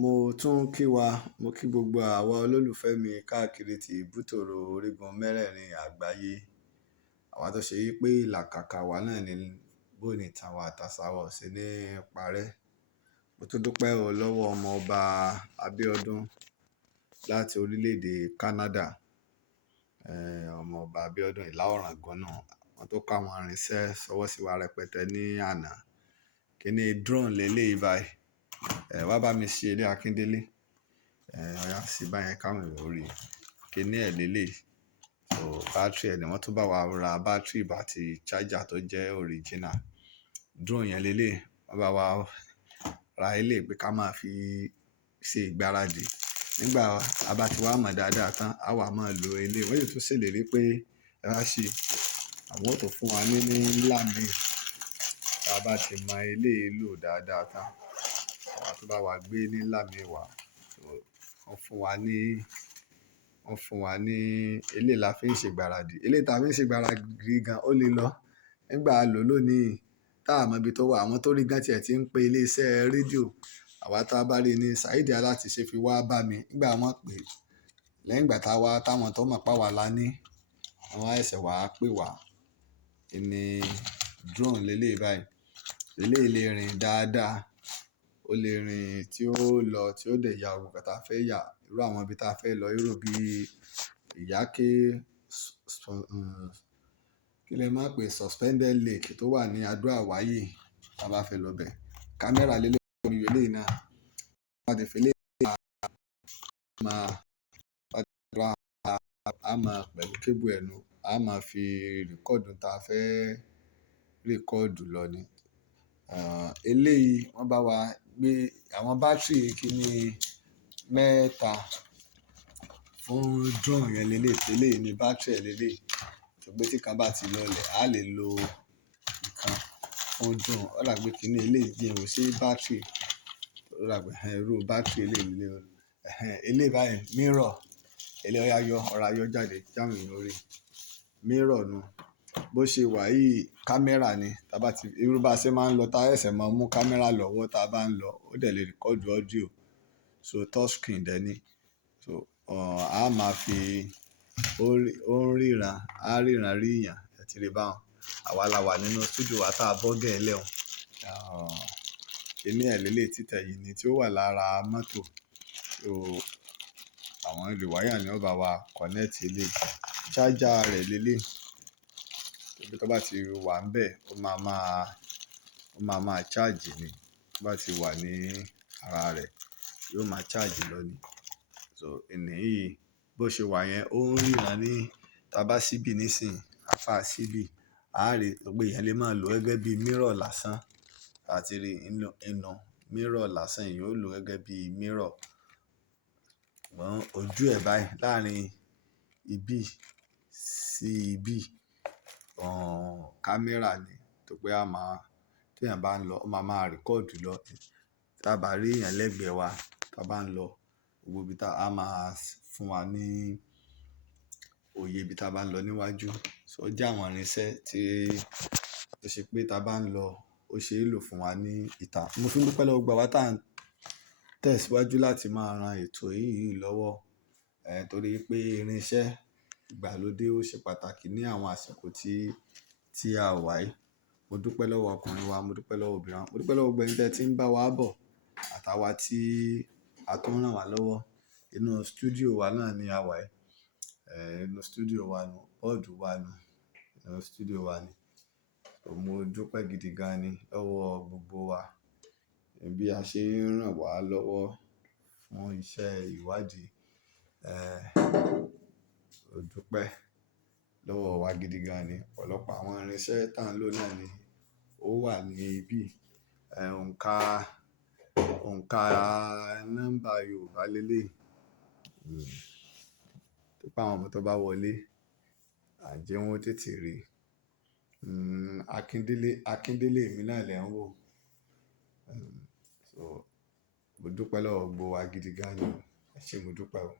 Mo tún kí wa, mo kí gbogbo àwa olólùfẹ́ mi káàkiri ti ìbútòrò orígun mẹ́rẹ̀ẹ̀rin àgbáyé. Àwa tó ṣe yí pé ìlàkàkà wa náà ni bó ni ìtàn wa àtàṣà wa ò ṣe ní parẹ́. Mo tún dúpẹ́ o lọ́wọ́ ọmọ ọba Abíọ́dún láti orílẹ̀-èdè Canada. Ọmọ ọba Abíọ́dún Ìlá Ọ̀ràngún náà, wọ́n tó kó àwọn irinṣẹ́ ṣọwọ́ sí wa rẹpẹtẹ ní àná. Kíní drone lélẹ́yìí báyìí. Wá bá mi ṣe eré Akíndélé. Ọ̀yá sí báyẹn káwọn èèyàn rí. Kíní ẹ̀ lélẹ́yìí. So bátìrì ẹ̀ ni wọ́n tún bá wa ra bátìrì àti charger tó jẹ́ original. Drone yẹn lélẹ́yìí. Wọ́n bá wa ra eléyìí pé ká máa fi ṣe ìgbáradì. Nígbà a bá ti wá mọ̀ dáadáa tán, a wá máa lo eléyìí. Wọ́n yóò tún ṣèlérí pé ẹ bá ṣe àwọn ò tó fún wa ní ńlá mi. Tí a bá ti mọ eléyìí lò dáadáa tán, àwọn tó bá wa gbé ní ńlá mi wá. Wọ́n fún wa ní eléyìí la fi ń ṣe ìgbáradì. Eléyìí ta fi ń ṣe ìgbáradì gan, ó lè lọ. Nígbà a lò lónìí, tá a mọ ibi tó wà, àwọn tó rí gan tiẹ̀ tí ń pe ilé iṣẹ́ rédíò. Àwa tá a bá rí ní Saheed Alátiṣe fi wá bá mi nígbà wọ́n pè. Lẹ́yìn ìgbà táwọn tó mọ̀ pé àwa la ní, àwọn ẹsẹ̀ wá pè wá. Kíní drone lélẹ́yìí báyìí. Eléyìí lè rìn dáadáa. Ó lè rìn tí ó lọ, tí ó dẹ̀ ya gbogbo nǹkan tá a fẹ́ yà. Irú àwọn ibi tá a fẹ́ lọ, irú bí Ìyáké, kí lẹ máa pè suspended lake tó wà ní Adó Àwáyè tá a bá fẹ́ lọ bẹ̀. Kámẹ́rà lélẹ́yìí lórí eléyìí náà. Wọ́n ti fi eléyìí a máa pẹ̀lú kébù ẹnu. A máa fi rìkọ́ọ̀dù tá a fẹ́ rìkọ́ọ̀dù lọ ni. Eléyìí wọ́n bá wa gbé àwọn bátìrì kíní mẹ́ta fún drone yẹn lélẹ́yìí. Eléyìí ni bátìrì ẹ̀ lélẹ́yìí. Ṣùgbọ́n tí kan bá ti lọlẹ̀, a lè lo ìkan fún drone. Ó dà pé kíní eléyìí jẹ́ ìwò sí bátìrì. Ó dà pé irú bátìrì eléyìí lélẹ́yìí. Eléyìí báyìí mirror. Eléyìí ọ̀rá yọ jáde jáwọn èèyàn rí. Mirror nu. Bó ṣe wà yìí kámẹ́rà ni. Tá bá ti irú bá ṣe máa ń lọ tá ẹsẹ̀ máa mú kámẹ́rà lọ́wọ́ tá a bá ń lọ. Ó dẹ̀ lè rìkọ́ọ̀dù audio. So touch screen dẹ̀ ni. So a máa fi ó ń ríran. A ríran rí ìyàn. Ẹ ti rí bá wọn. Àwa la wà nínú studio wa tá a bọ́ gẹ̀ lẹ́hùn. Kíní ẹ̀ lélẹ́yìí títẹ̀ yìí ni tí ó wà lára mọ́tò. So àwọn olùwáyà ni ó bá wa connect eléyìí. Charger rẹ̀ lélẹ́yìí. Bí tó bá ti wà ńbẹ̀, ó máa charge ni. Tó bá ti wà ní ara rẹ̀, yóò máa charge lọ ni. So ìní yìí bó ṣe wà yẹn, ó ń ríran ní tá bá síbí nísìnyí. Apá síbí. Aare gbogbo èèyàn lè máa lò gẹ́gẹ́ bí mirror lásán. Àti rí inú mirror lásán èèyàn ó lò gẹ́gẹ́ bí mirror. Ṣùgbọ́n ojú ẹ̀ báyìí láàárín ibí sí ibí. Kámẹ́rà ni. Tó pé tí èèyàn bá ń lọ, ó máa rìkọ́ọ̀dù lọ. Tá bá rí èèyàn lẹ́gbẹ̀ẹ́ wa tá bá ń lọ, gbogbo ibi tá a máa fún wa ní òye ibi tá bá ń lọ níwájú. So ó jẹ́ àwọn irinṣẹ́ tí ó ṣe pé tá bá ń lọ, ó ṣe é lò fún wa ní ìta. Mo fi ń dúpẹ́ lọ́wọ́ gbogbo àwa tá ń tẹ̀síwájú láti máa ran ètò yìí lọ́wọ́. Torí pé irinṣẹ́ ìgbàlódé ó ṣe pàtàkì ní àwọn àsìkò tí a wà yìí. Mo dúpẹ́ lọ́wọ́ ọkùnrin wa, mo dúpẹ́ lọ́wọ́ obìnrin wa, mo dúpẹ́ lọ́wọ́ gbogbo ẹni tí ń bá wa bọ̀ àtàwa tí a tún rán wa lọ́wọ́. Inú studio wa náà ni a wà yìí. Inú studio wa nu, bọ́ọ̀dù wa nu. Inú studio wa ni. Mo dúpẹ́ gidi gan ni lọ́wọ́ gbogbo wa. Bí a ṣe ń ràn wá lọ́wọ́ fún iṣẹ́ ìwádìí. Mo dúpẹ́ lọ́wọ́ wa gidi gan ni. Ọ̀pọ̀lọpọ̀ àwọn irinṣẹ́ tá ń lò náà ni ó wà ní ibí. Òǹkà nọ́mbà Yorùbá lélẹ́yìí. Tó bá àwọn ọmọ tó bá wọlé, àjẹ́ wọn ó tètè rí. Akíndélé mi náà lẹ̀ ń wò. So mo dúpẹ́ lọ́wọ́ gbogbo wa gidi gan ni. Ẹ ṣé mo dúpẹ́ o.